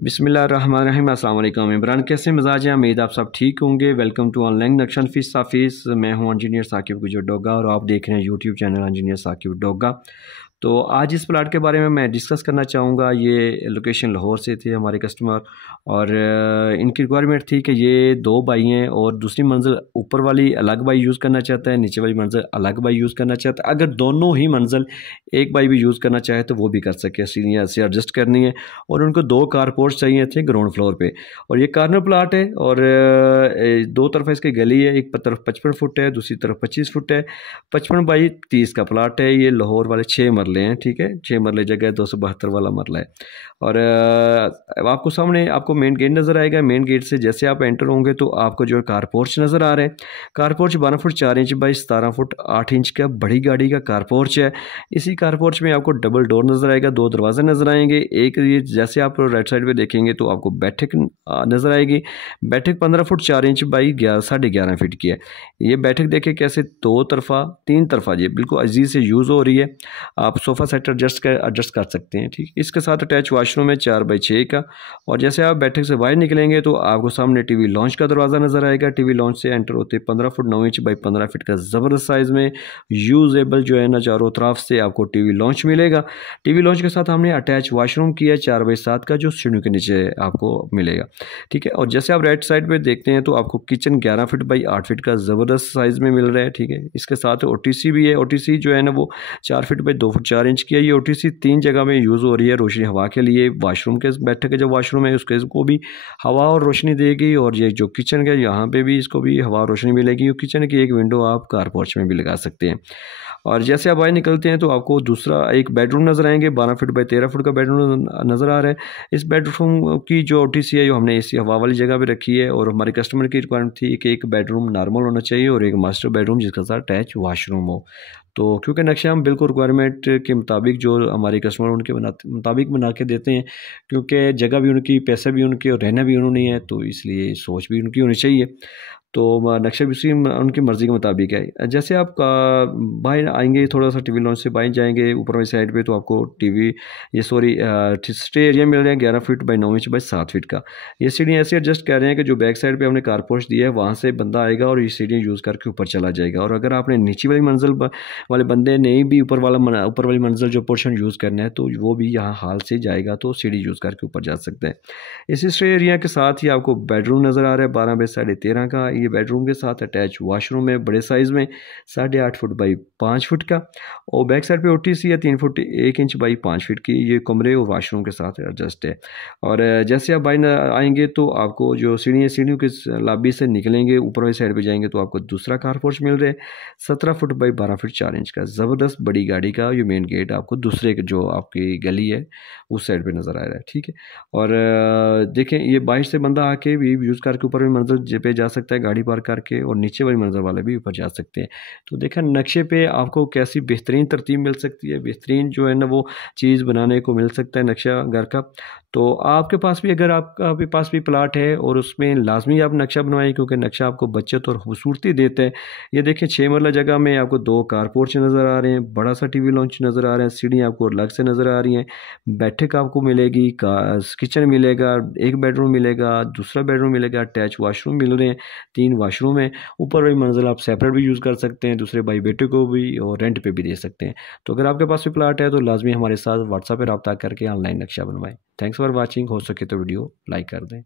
बिस्मिल्लाहिर्रहमानिर्रहीम। अस्सलाम वालेकुम। इमरान, कैसे मिजाज हैं? उम्मीद आप सब ठीक होंगे। वेलकम टू ऑनलाइन नक्शा नफीस साफिस। मैं हूं इंजीनियर साकिब गुजर डोगा और आप देख रहे हैं YouTube channel engineer Saqib Doga. तो आज इस प्लाट के बारे में मैं डिस्कस करना चाहूँगा। ये लोकेशन लाहौर से थे हमारे कस्टमर और इनकी रिक्वायरमेंट थी कि ये दो भाई हैं और दूसरी मंजिल ऊपर वाली अलग भाई यूज़ करना चाहता है, नीचे वाली मंजिल अलग भाई यूज़ करना चाहता है। अगर दोनों ही मंजिल एक भाई भी यूज़ करना चाहे तो वो भी कर सके, सीढ़ियाँ से एडजस्ट करनी है। और उनको दो कारपोर्ट चाहिए थे ग्राउंड फ्लोर पे। और ये कार्नर प्लाट है और दो तरफ इसकी गली है, एक तरफ 55 फुट है, दूसरी तरफ 25 फुट है। 55 बाई 30 का प्लाट है। ये लाहौर वाले 6 मरले हैं, ठीक है, 6 मरले जगह है, 272 वाला मरला है। और आपको सामने आपको मेन गेट नज़र आएगा। मेन गेट से जैसे आप एंटर होंगे तो आपको जो है कार पोर्च नज़र आ रहे हैं। Car porch 12 foot 4 inch by 17 foot 8 inch का बड़ी गाड़ी का कार पोर्च है। इसी कार पोर्च में आपको डबल डोर नज़र आएगा, दो दरवाजे नज़र आएंगे। एक ये जैसे आप राइट साइड पे देखेंगे तो आपको बैठक नज़र आएगी। बैठक 15 फुट 4 इंच बाई 11.5 फीट की है। ये बैठक देखें कैसे दो तरफा तीन तरफा ये बिल्कुल अजीज से यूज़ हो रही है। आप सोफ़ा सेट एडजस्ट कर सकते हैं, ठीक। इसके साथ अटैच वाशरूम है 4 बाई 6 का। और जैसे आप बैठक से बाहर निकलेंगे तो आपको सामने टीवी लॉन्च का दरवाज़ा नज़र आएगा। टीवी लॉन्च से एंटर होते 15 फुट 9 इंच बाई 15 फीट का ज़बरदस्त साइज़ में यूजेबल जो है ना चारों तरफ से आपको टीवी लॉन्च मिलेगा। टीवी लॉन्च के साथ हमने अटैच वाशरूम किया 4 बाई 7 का जो सीढ़ियों के नीचे आपको मिलेगा, ठीक है। और जैसे आप राइट साइड पे देखते हैं तो आपको किचन 11 फीट बाई 8 फीट का ज़बरदस्त साइज़ में मिल रहा है, ठीक है। इसके साथ ओटीसी भी है। ओटीसी जो है ना वो 4 फीट बाई 2 फुट 4 इंच की है। ये ओटीसी 3 जगह में यूज़ हो रही है रोशनी हवा के लिए। वाशरूम के बैठक के जो वाशरूम है उसके को भी हवा और रोशनी देगी और ये जो किचन का यहाँ पे भी इसको भी हवा और रोशनी मिलेगी। और किचन की एक विंडो आप कार पोर्च में भी लगा सकते हैं। और जैसे आप बाहर निकलते हैं तो आपको दूसरा एक बेडरूम नज़र आएंगे। 12 फुट बाई 13 फुट का बेडरूम नज़र आ रहा है। इस बेडरूम की जो ओटीसी है जो हमने एसी हवा वाली जगह पे रखी है। और हमारे कस्टमर की रिक्वायरमेंट थी कि एक बेडरूम नॉर्मल होना चाहिए और एक मास्टर बेडरूम जिसके साथ अटैच वाशरूम हो। तो क्योंकि नक्शा हम बिल्कुल रिक्वायरमेंट के मुताबिक जो हमारे कस्टमर उनके मुताबिक बना के देते हैं, क्योंकि जगह भी उनकी, पैसे भी उनके और रहना भी उन्होंने है, तो इसलिए सोच भी उनकी होनी चाहिए। तो नक्शा भी उसी उनकी मर्ज़ी के मुताबिक है। जैसे आप बाहर आएंगे थोड़ा सा टीवी लॉन्च से बाहर जाएंगे ऊपर वाली साइड पे तो आपको टीवी ये सॉरी स्टे एरिया मिल रहे हैं 11 feet by 9 inch by 7 feet का। ये सीढ़ियाँ ऐसे एडजस्ट कर रहे हैं कि जो बैक साइड पे हमने कार पोर्च दिया है वहाँ से बंदा आएगा और ये सीढ़ियाँ यूज़ करके ऊपर चला जाएगा। और अगर आपने नीचे वाली मंजिल वाले बंदे नहीं भी ऊपर वाली मंजिल जो पोर्शन यूज़ करना है तो वो भी यहाँ हाल से जाएगा तो सीढ़ी यूज़ करके ऊपर जा सकते हैं। इस स्टे एरिया के साथ ही आपको बेडरूम नज़र आ रहा है 12 बाई 13.5 का। ये बेडरूम के साथ अटैच वाशरूम है बड़े साइज़ में 8.5 फुट बाई 5 फुट का। और बैक साइड पे ओटीसी है 3 फुट 1 इंच बाई 5 फीट की। ये कमरे और वाशरूम के साथ एडजस्ट है। और जैसे आप बाहर आएंगे तो आपको जो सीढ़ियों के लॉबी से निकलेंगे ऊपर वाली साइड पे जाएंगे तो आपको दूसरा कार पोर्च मिल रहा है 17 फुट बाई 12 फीट 4 इंच का ज़बरदस्त बड़ी गाड़ी का। ये मेन गेट आपको दूसरे जो आपकी गली है उस साइड पे नज़र आ रहा है, ठीक है। और देखें ये बाहर से बंदा आके भी यूज़ करके ऊपर भी मंजिल पे जा सकता है गाड़ी पार्क करके और नीचे वाली मंजिल वाले भी ऊपर जा सकते हैं। तो देखें नक्शे पे आपको कैसी बेहतरीन तरतीब मिल सकती है, बेहतरीन जो है ना वो चीज़ बनाने को मिल सकता है नक्शा घर का। तो आपके पास भी अगर आपके पास भी प्लाट है और उसमें लाजमी आप नक्शा बनवाएं क्योंकि नक्शा आपको बचत और खूबसूरती देता है। ये देखें 6 मरला जगह में आपको 2 कार पोर्च नज़र आ रहे हैं, बड़ा सा टीवी लॉन्च नज़र आ रहा है, सीढ़ियाँ आपको अलग से नज़र आ रही हैं, बैठक आपको मिलेगी, किचन मिलेगा, एक बेडरूम मिलेगा, दूसरा बेडरूम मिलेगा, अटैच वाशरूम मिल रहे हैं, 3 वाशरूम है। ऊपर वाली मंजिल आप सेपरेट भी यूज़ कर सकते हैं दूसरे भाई बेटे को भी और रेंट पे भी दे सकते हैं। तो अगर आपके पास भी प्लाट है तो लाजमी हमारे साथ व्हाट्सएप पर रब्ता करके ऑनलाइन नक्शा बनवाएं। Thanks for watching. हो सके तो वीडियो लाइक कर दें।